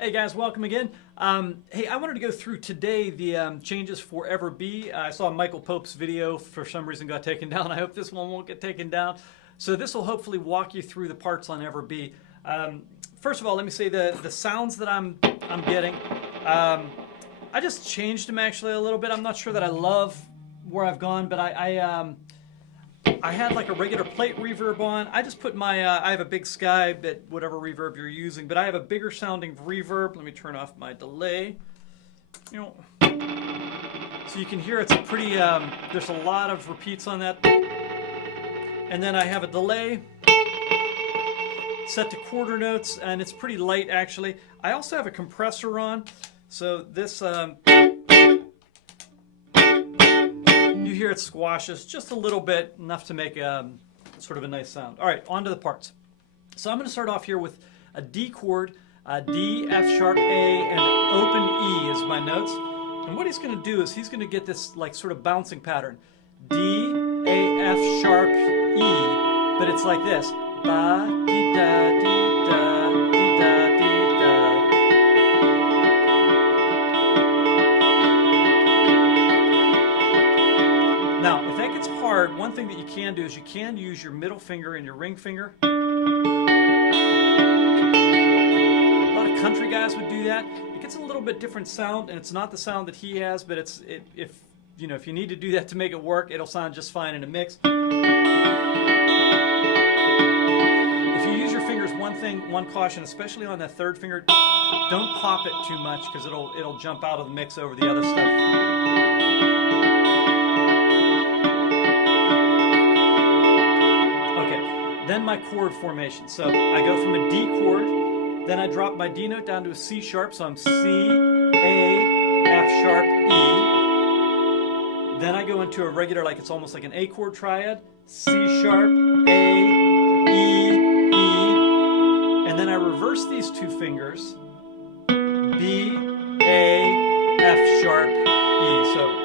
Hey guys, welcome again. Hey, I wanted to go through today the changes for Ever Be. I saw Michael Pope's video for some reason got taken down. I hope this one won't get taken down. So this will hopefully walk you through the parts on Ever Be. First of all, let me say the sounds that I'm getting. I just changed them actually a little bit. I'm not sure that I love where I've gone, but I had like a regular plate reverb on. I just put my, I have a big Sky, but whatever reverb you're using, but I have a bigger sounding reverb. Let me turn off my delay. So you can hear it's a pretty, there's a lot of repeats on that. And then I have a delay set to quarter notes, and it's pretty light actually. I also have a compressor on, so this, you hear it squashes just a little bit, enough to make sort of a nice sound. All right, on to the parts. So I'm going to start off here with a D chord, D, F sharp, A, and open E is my notes. And what he's going to do is he's going to get this like sort of bouncing pattern. D, A, F sharp, E, but it's like this. Ba, dee, da, dee, da, dee, da, dee, da. Now, if that gets hard, one thing that you can do is you can use your middle finger and your ring finger. A lot of country guys would do that. It gets a little bit different sound, and it's not the sound that he has, but if you need to do that to make it work, it'll sound just fine in a mix. If you use your fingers, one caution, especially on that third finger, don't pop it too much because it'll jump out of the mix over the other stuff. Then my chord formation. So I go from a D chord, then I drop my D note down to a C sharp, so I'm C, A, F sharp, E. Then I go into a regular, like it's almost like an A chord triad, C sharp, A, E, E. And then I reverse these two fingers, B, A, F sharp, E. So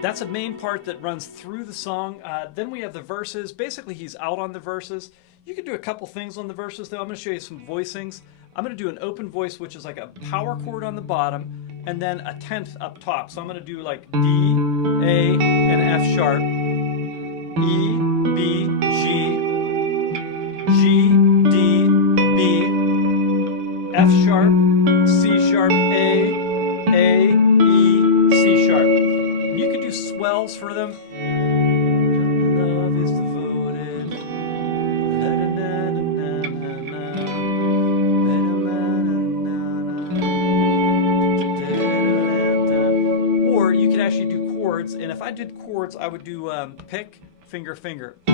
that's a main part that runs through the song. Then we have the verses. Basically, he's out on the verses. You can do a couple things on the verses, though. I'm going to show you some voicings. I'm going to do an open voice, which is like a power chord on the bottom, and then a 10th up top. So I'm going to do like D, A, and F sharp, E, B, G, G, D, B, F sharp, C sharp, A, E, C sharp. You could do swells for them. Love is devoted. Or you could actually do chords, and if I did chords, I would do pick, finger, finger. I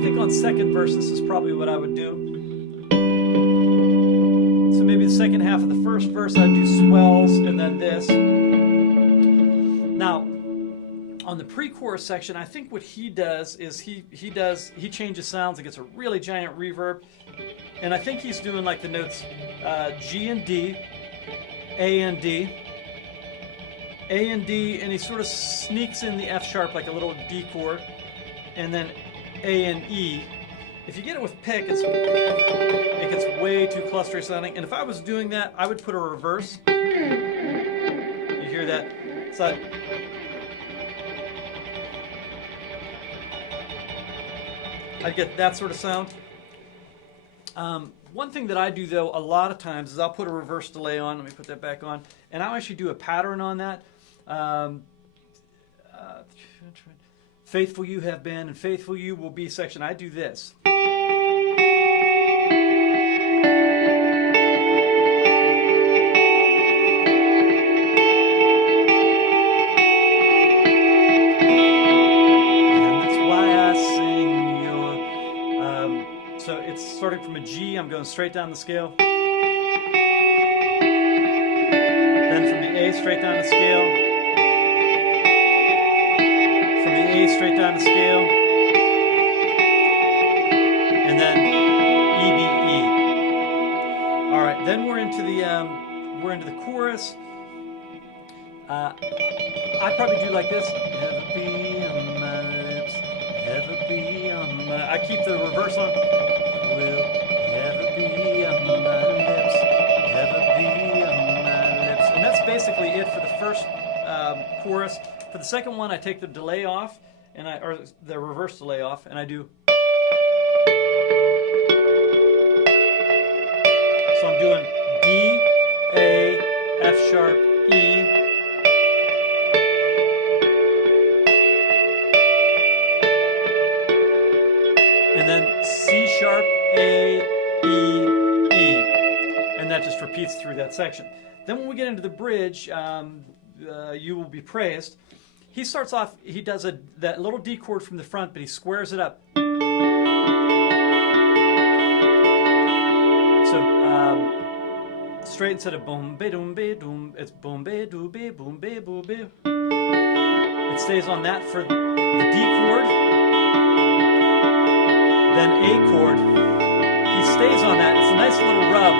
think on second verse, this is probably what I would do. So maybe the second half of the first verse I'd do swells and then this. Now, on the pre-chorus section, I think what he does is he changes sounds and gets a really giant reverb. And I think he's doing like the notes G and D, A and D, A and D, and he sort of sneaks in the F sharp like a little D chord, and then A and E. If you get it with pick, it gets way too clustery sounding. And if I was doing that, I would put a reverse. You hear that? So I'd get that sort of sound. One thing that I do, though, a lot of times is I'll put a reverse delay on. Let me put that back on. And I'll actually do a pattern on that. Faithful you have been and faithful you will be section. I do this. I'm going straight down the scale. Then from the A straight down the scale. From the A straight down the scale. And then E, B, E. All right, then we're into the chorus. I probably do like this. Ever be on my lips, ever be on my... I keep the reverse on. Will ever be on my lips, ever be on my lips. And that's basically it for the first chorus. For the second one, I take the delay off, or the reverse delay off, and I do... So I'm doing D, A, F sharp, E, and then C sharp, A, E, E. And that just repeats through that section. Then when we get into the bridge, You Will Be Praised, he starts off, he does that little D chord from the front, but he squares it up. So straight instead of boom be doom be doom, it's boom be doo be boom be boo be. It stays on that for the D chord, then A chord. He stays on that. It's a nice little rub.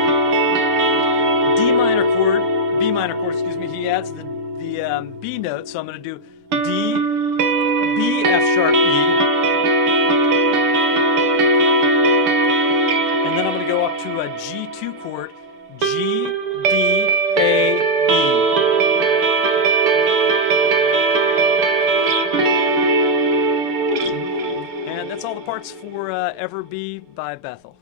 D minor chord, B minor chord, excuse me. He adds the B note, so I'm going to do D, B, F sharp, E. And then I'm going to go up to a G2 chord, G, D, A, E. And that's all the parts for Ever Be by Bethel.